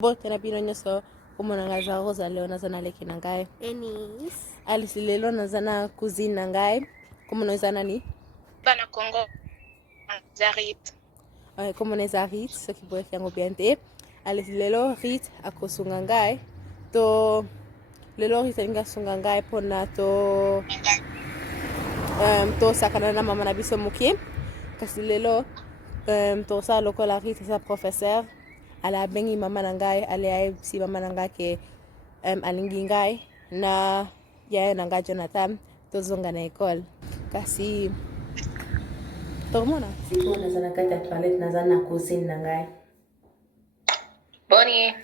Bote na bino nyonso komona ngai za Rosa leo naza na leki na ngai Enis. Alice lelo naza na cousine na ngai komona eza nani Bana Congo. Zarit. komona eza Rit soki boyeki yango bien te. Alice lelo Rit akosunga ngai to lelo Rit alingi asunga ngai mpona tosakana na mama na biso moke kasi lelo tosala lokola Rit eza professeur ala abengi mama na ngai ale ayebisi mama na ngai ke alingi ngai na yaya na ngai Jonathan tozonga na ekole kasi tomona sikoyo naza na kati ya toilette naza na cousine na ngai Boni.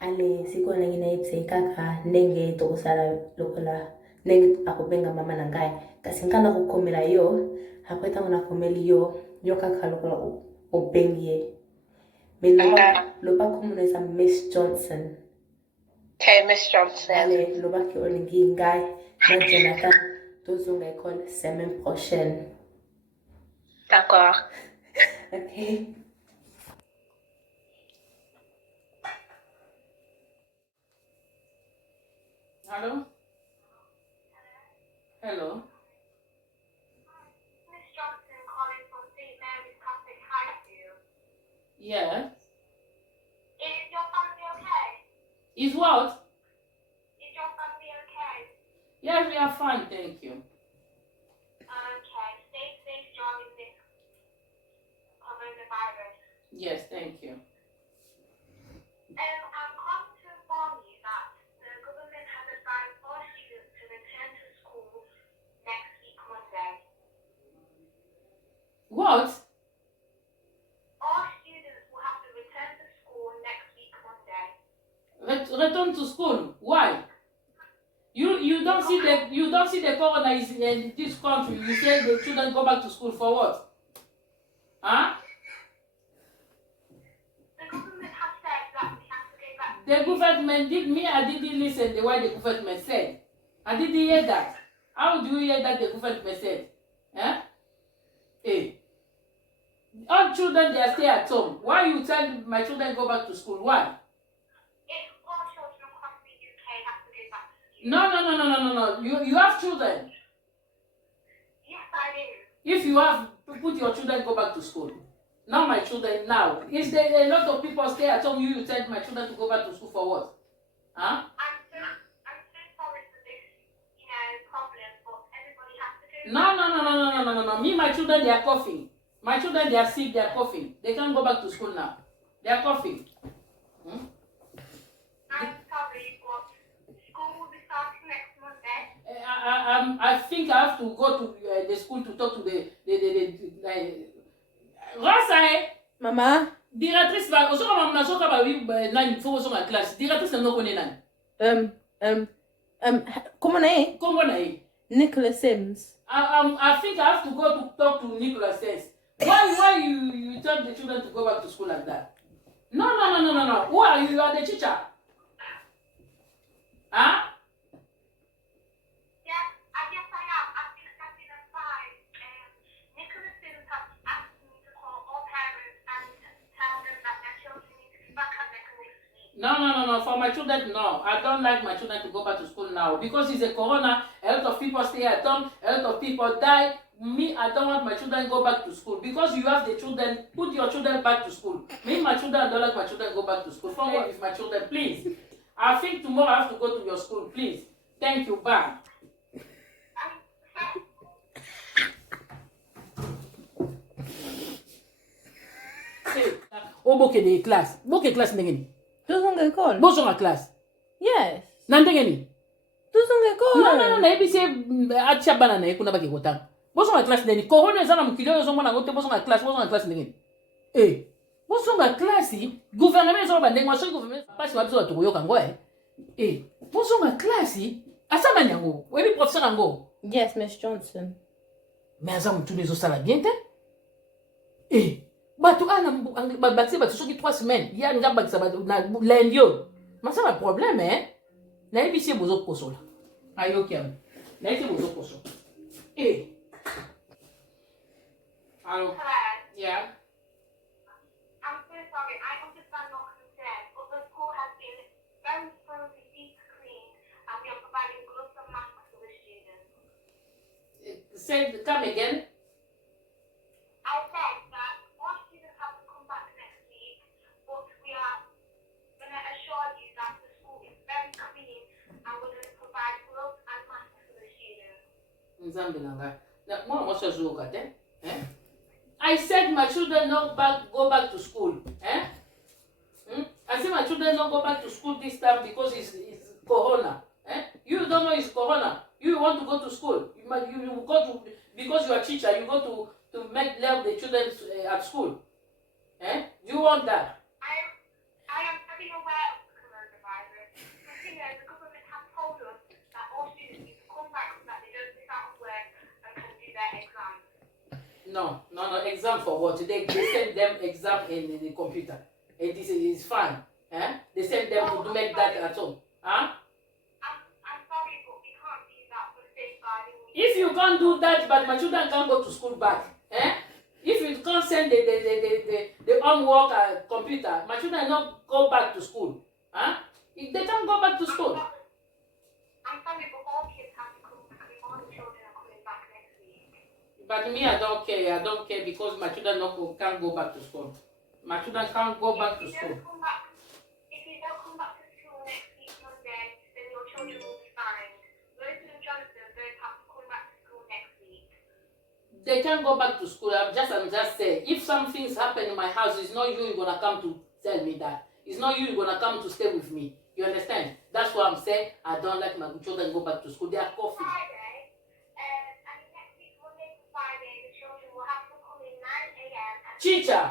ale sikoyo ndenge nayebisa ye kaka ndenge tokosala lokola ndenge akobenga mama na ngai kasi ngai nakokomela yo apres ntango nakomeli yo kaka lokola obengi ye mais loba komona eza Miss Johnson. Okay, Miss Johnson. Ale loba ki olingi ngai na Jonathan tozonga école semaine prochaine. D'accord. Ok. Hello? Hello? Miss Johnson calling from St. Mary's Catholic High School. Yes. Is your family okay? Is what? Is your family okay? Yes, we are fine, thank you. Okay, stay safe during this coronavirus. Yes, thank you. I'm calling to inform you that the government has advised all students to return to school next week Monday. What? All students will have to return to school next week Monday. Return to school. Why? You don't see the corona is in this country. You say the children go back to school for what? Huh? The government has said that we have to go back. The government I didn't listen to what the government said. I didn't hear that. How do you hear that the government said? Eh? Hey. All children they are stay at home. Why you tell my children go back to school? Why? If all children across the UK have to go back to school. No. You have children. Yes, I do. If you have, put your children go back to school. Now my children now. Is there a lot of people stay at home? You tell my children to go back to school for what? Huh? I'm so sorry for this, problem, but everybody has to go. No. Me, my children, they are coughing. My children, they are sick, they are coughing. They can't go back to school now. They are coughing. I'm sorry, but school will be starting next Monday. I think I have to go to the school to talk to the Rosa, Mama. Directrice ba osoka mama soka ba wi nani fo soka class. Directrice no kone nani. Comment on Kombo na ye. Nicholas Sims. I think I have to go to talk to Nicholas says. Why you tell the children to go back to school like that? No. Who are you? You are the teacher. Huh? Yes, I am. I've been advised. Nicholas Sims has asked me to call all parents and tell them that their children need to be back at next week. No. For my children, no. I don't like my children to go back to school now because it's a corona. A lot of people stay at home. A lot of people die. Me, I don't want my children go back to school because you have the children. Put your children back to school. Me, my children, I don't like my children go back to school. For what with my children, please. I think tomorrow I have to go to your school, please. Thank you. Bye. Boke de class. Boke class ndengeni. Tozonga école. Bosonga class. Yes. Na ndengeni. Tozonga école. No. Ebise acha bana na kuna baki kotanga. Bosonga class ndeni. Corona zana mukilo zo mona ngote bosonga class ndengeni. Bosonga class gouvernement zo ba ndengwa so gouvernement pasi wa biso tukoyoka ngoe. Bosonga class asama nyango. Webi professeur ngo. Yes, Miss Johnson. Mais aza mutune zo sala bien te. Bato ana bakse bato soki 3 semaines ya nga bakisa bato na lendio masala problème na ebisi bozo kosola ayoki am na ete bozo kosola Hello. Claire, Yeah. I'm so sorry. I understand your concern, but the school has said, come again. I said that all students have to come back next week, but we are going to assure you that the school is very clean and we're going to provide gloves and masks for the students. Nzambe nanga. Na mwana mwasa zuoka te. I said my children not go back to school. I said my children don't go back to school this time because it's corona. You don't know it's corona. You want to go to school. You go to, because you are a teacher, you go to make love the children at school. Do you want that? I am fully aware of the coronavirus. But you know, the government has told us that all students need to come back so that they don't miss out on work and can do their exams. No. Exam for what? They send them exam in the computer. It is fine. They send them to make that at home. I'm sorry, but we can't do that for safeguarding. If you can't do that, but my children can't go to school back. If you can't send the homework computer, my children not go back to school. If they can't go back to school. I'm sorry, but all kids have to come back. All the children are coming back next week. But me, I don't care. I don't care because my children can't go back to school. My children can't go back to school. If you don't come back to school next week Monday, then your children will be fined. Rose and Jonathan both have to come back to school next week. They can't go back to school. I'm just saying. If some things happen in my house, it's not you gonna come to tell me that. It's not you gonna come to stay with me. You understand? That's why I'm saying I don't like my children go back to school. They are coughing. Friday, and next week Monday to Friday, the children will have to come in 9 a.m. Teacher,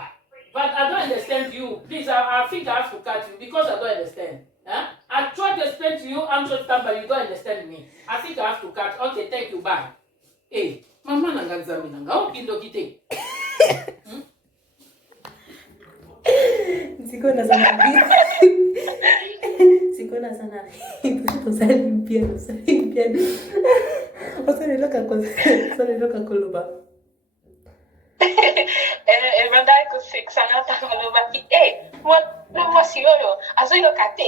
but I don't understand you. Please, I think I have to cut you because I don't understand. I try to explain to you, I'm just time, but you don't understand me. I think I have to cut. Okay, thank you. Bye. Hey, mama nanga nzambi nanga. How kindo kite? Sikona sana. Sikona sana. Limpiando. Sale loca kuluba. Badai ko six sana takalo ba what no wasiyo azoy no kate.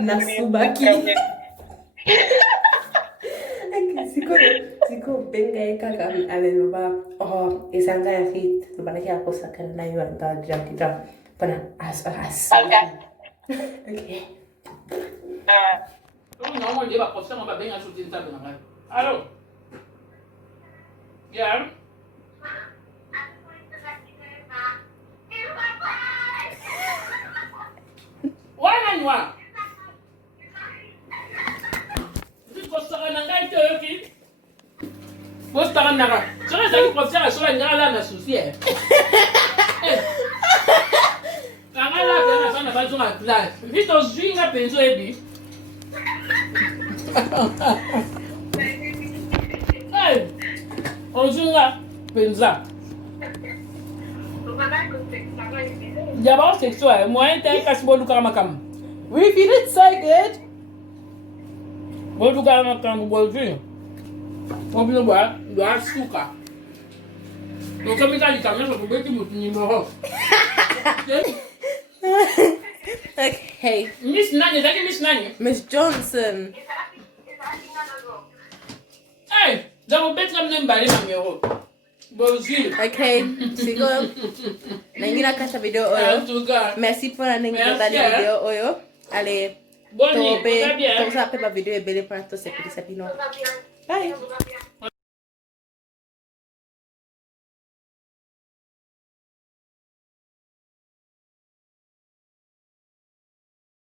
Nasubaki. Siko benga kaka aleluba. Oh, isanga ya fit. Tubana kia kosa kana na yo anta jam. Pana as. Okay. No mo di ba kosa mo ba benga shooting tabi nanga. Hello. Yeah. Why? This was Sarananga Turkey. What's Taranaga? So I said, what's that? So I got a souci. I got a son of class. It was doing a pencil. Hey, Ozunga Penza. D'abord, c'est ça. Moi, t'es bon du karamakam. We feel so good. Bon du karamakam, bon du. On peut boire, boire sucre. Donc comme ça, il t'amène au petit numéro. Okay. Miss Nani, that is Miss Nani. Miss Johnson. Hey, j'avais peut-être amené un numéro. Bonjour. Okay, sigo. Nangina kata video oyo. Merci pour la nangina tali video oyo. Allez. Bonne nuit. Tobe. Comme ça, après ma vidéo est belle pour toi, c'est plus sapino. Bye.